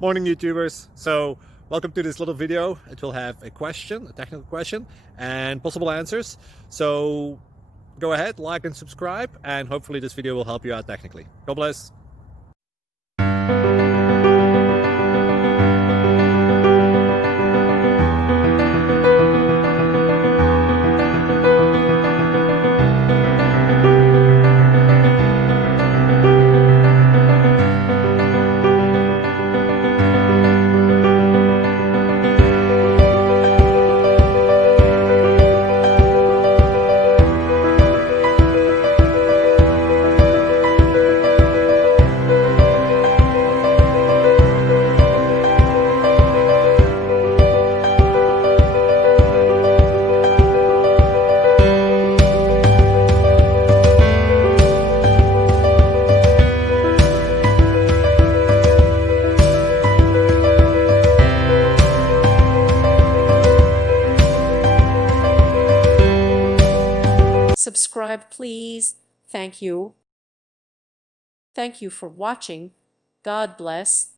Morning, YouTubers. So welcome to this little video. It will have a question, a technical question, and possible answers. So go ahead, like and subscribe, and hopefully this video will help you out technically. God bless. Subscribe, please. Thank you. Thank you for watching. God bless.